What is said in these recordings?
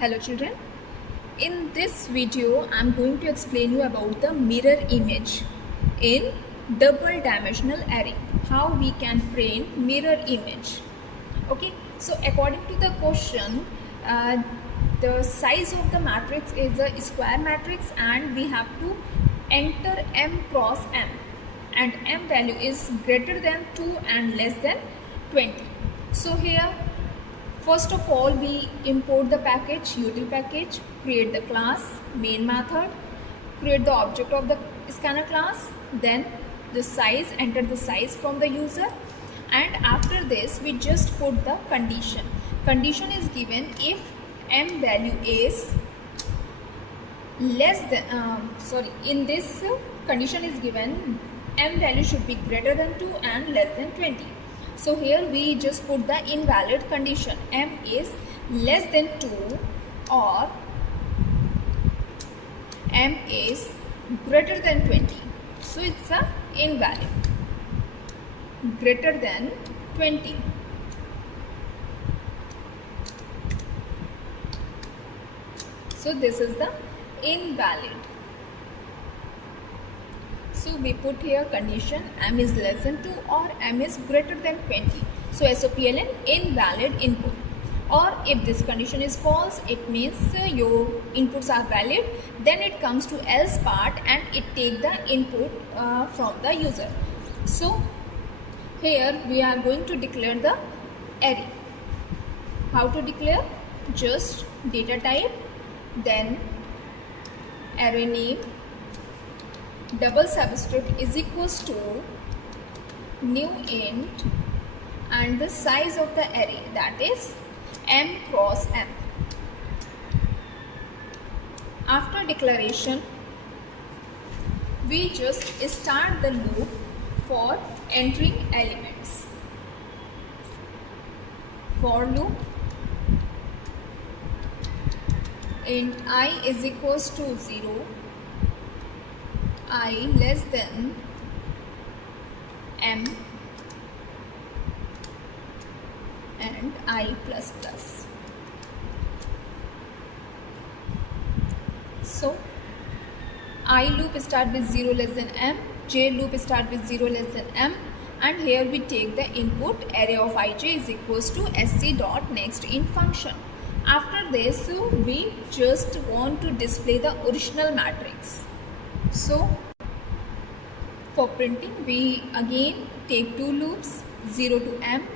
Hello children, in this video I am going to explain you about the mirror image in double dimensional array, how we can print mirror image. Okay, so according to the question, the size of the matrix is a square matrix and we have to enter m cross m, and m value is greater than 2 and less than 20. So here first of all, we import the package, util package, create the class, main method, create the object of the scanner class, then the size, enter the size from the user, and after this we just put the condition. Condition is given if m value is less than, in this condition is given m value should be greater than 2 and less than 20. So here we just put the invalid condition, m is less than 2 or m is greater than 20. So it's a invalid, greater than 20. So this is the invalid. So we put here condition m is less than 2 or m is greater than 20. So SOPLN invalid input. Or if this condition is false, it means your inputs are valid. Then it comes to else part and it take the input from the user. So here we are going to declare the array. How to declare? Just data type, then array name, double subscript is equals to new int and the size of the array, that is m cross m. After declaration, we just start the loop for entering elements. For loop int I is equals to 0, I less than m and I plus plus. So I loop start with 0 less than m, j loop start with 0 less than m, and here we take the input array of ij is equals to sc dot next int function. After this we just want to display the original matrix. So for printing we again take two loops, 0 to m,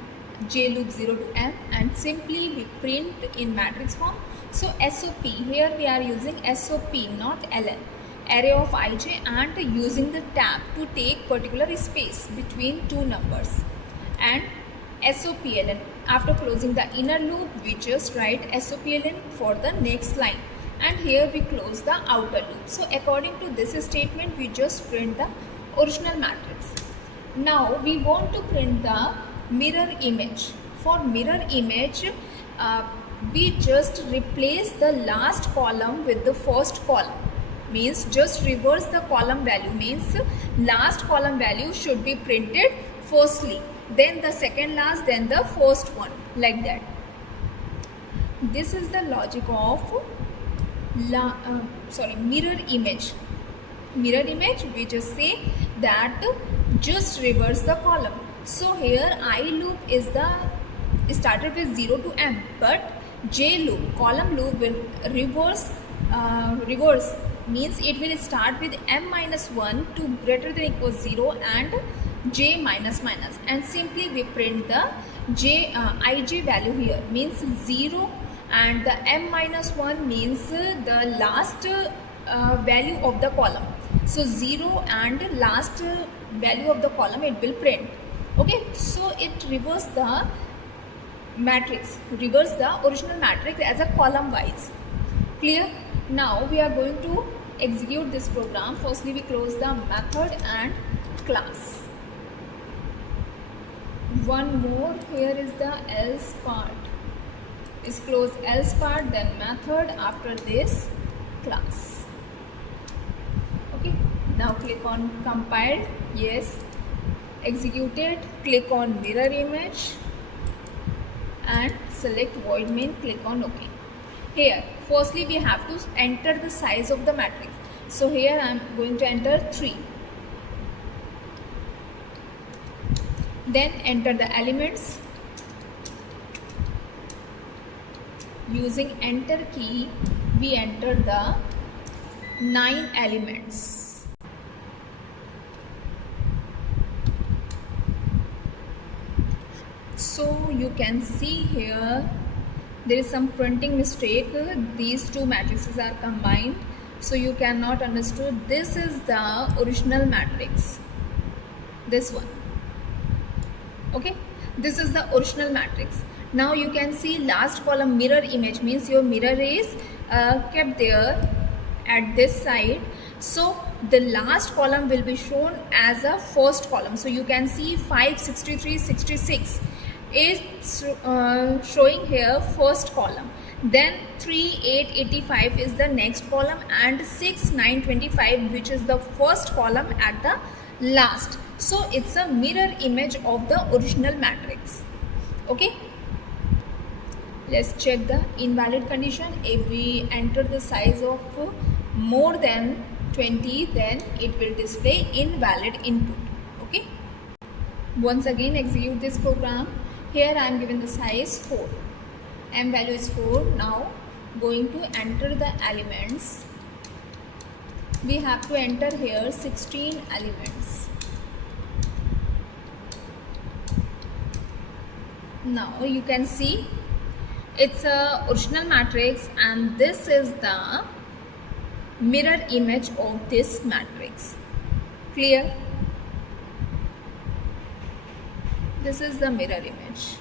j loop 0 to m, and simply we print in matrix form. So SOP, here we are using SOP not ln, array of ij, and using the tab to take particular space between two numbers, and SOPLN. After closing the inner loop we just write SOPLN for the next line, and here we close the outer loop. So according to this statement we just print the original matrix. Now we want to print the mirror image. For mirror image we just replace the last column with the first column, means just reverse the column value, means last column value should be printed firstly, then the second last, then the first one, like that. This is the logic of mirror image. Mirror image, we just say that just reverse the column. So here I loop is the started with 0 to m, but j loop, column loop, will reverse means it will start with m minus 1 to greater than equals 0 and j minus minus, and simply we print the ij value here, means 0, and the m minus 1 means the last value of the column. So 0 and last value of the column it will print. Okay, so it reverse the matrix, reverse the original matrix as a column wise. Clear? Now we are going to execute this program. Firstly we close the method and class. One more, here is the else part. Is close else part, then method, after this class. Okay, now click on compiled, yes, executed, click on mirror image and select void main, click on OK. Here firstly we have to enter the size of the matrix. So here I am going to enter 3. Then enter the elements. Using enter key, we enter the 9 elements. So you can see here there is some printing mistake. These two matrices are combined, so you cannot understood. This is the original matrix, this one. Okay, this is the original matrix. Now you can see last column mirror image, means your mirror is kept there at this side. So the last column will be shown as a first column. So you can see 5, 63, 66 is showing here first column. Then 3, 8, 85 is the next column, and 6, 9, 25 which is the first column at the last. So it's a mirror image of the original matrix. Okay, let's check the invalid condition. If we enter the size of more than 20, then it will display invalid input. Okay, once again execute this program. Here I am given the size 4, m value is 4. Now going to enter the elements. We have to enter here 16 elements. Now you can see it's a original matrix, and this is the mirror image of this matrix. Clear? This is the mirror image.